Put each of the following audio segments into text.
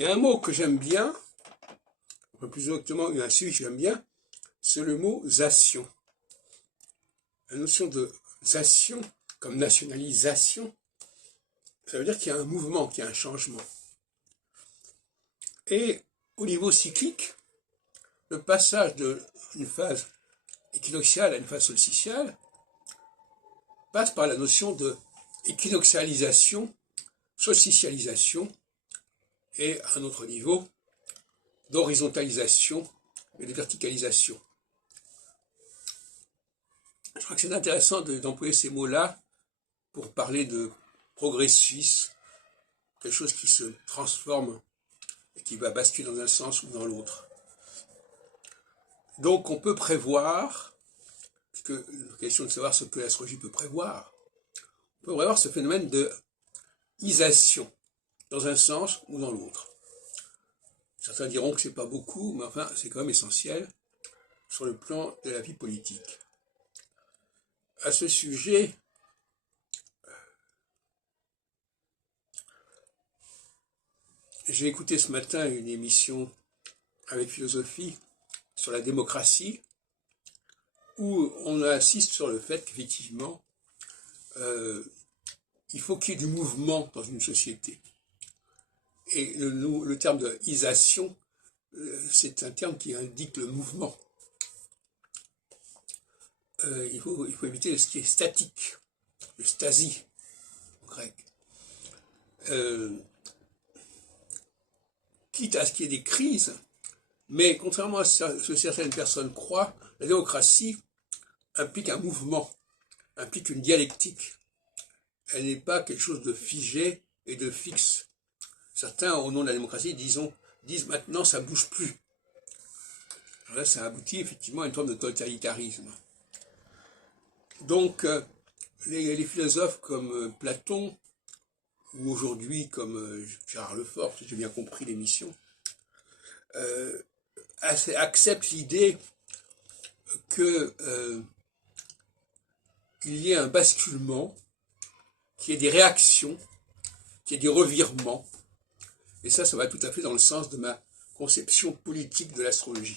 Il y a un mot que j'aime bien, plus exactement, un sujet que j'aime bien, c'est le mot zation. La notion de zation, comme nationalisation, ça veut dire qu'il y a un mouvement, qu'il y a un changement. Et au niveau cyclique, le passage d'une phase équinoxiale à une phase solsticiale passe par la notion de équinoxialisation, solsticialisation et à un autre niveau d'horizontalisation et de verticalisation. Je crois que c'est intéressant d'employer ces mots-là pour parler de progrès suisse, quelque chose qui se transforme et qui va basculer dans un sens ou dans l'autre. Donc on peut prévoir, puisque la question de savoir ce que l'astrologie peut prévoir, on peut prévoir ce phénomène de isation, dans un sens ou dans l'autre. Certains diront que c'est pas beaucoup, mais enfin c'est quand même essentiel sur le plan de la vie politique. À ce sujet, j'ai écouté ce matin une émission avec Philosophie sur la démocratie, où on assiste sur le fait qu'effectivement, il faut qu'il y ait du mouvement dans une société. Et le terme de isation, c'est un terme qui indique le mouvement. Il faut éviter ce qui est statique, le stasi, en grec. Quitte à ce qu'il y ait des crises, mais contrairement à ce que certaines personnes croient, la démocratie implique un mouvement, implique une dialectique. Elle n'est pas quelque chose de figé et de fixe. Certains, au nom de la démocratie, disent maintenant ça ne bouge plus. Alors là, ça aboutit effectivement à une forme de totalitarisme. Donc, les philosophes comme Platon, ou aujourd'hui comme Gérard Lefort, si j'ai bien compris l'émission, acceptent l'idée qu'il y ait un basculement, qu'il y ait des réactions, qu'il y ait des revirements. Et ça va tout à fait dans le sens de ma conception politique de l'astrologie.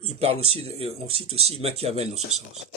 On cite aussi Machiavel dans ce sens.